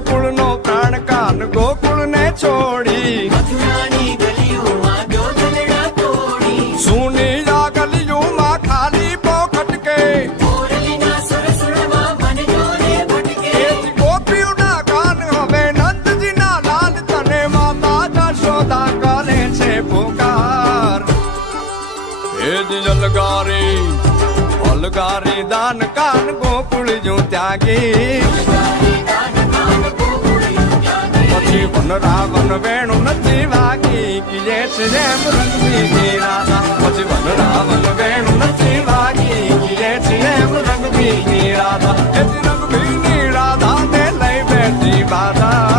ગોકુળ નો પ્રાણ કાન ગોકુળ ને છોડી એ અલગારી દાન કાન ગોકુળ જો ત્યાગી. વન રાવણ વેણુ નથી વાગી. કીએ છે જેમ રંગબીની રાધા પછી વન રાવણ વેણુ નથી વાગી. કીએ છે જેમ રંગબીની રાધા એ રંગબીની રાધા ને લઈ બેઠી બાધા.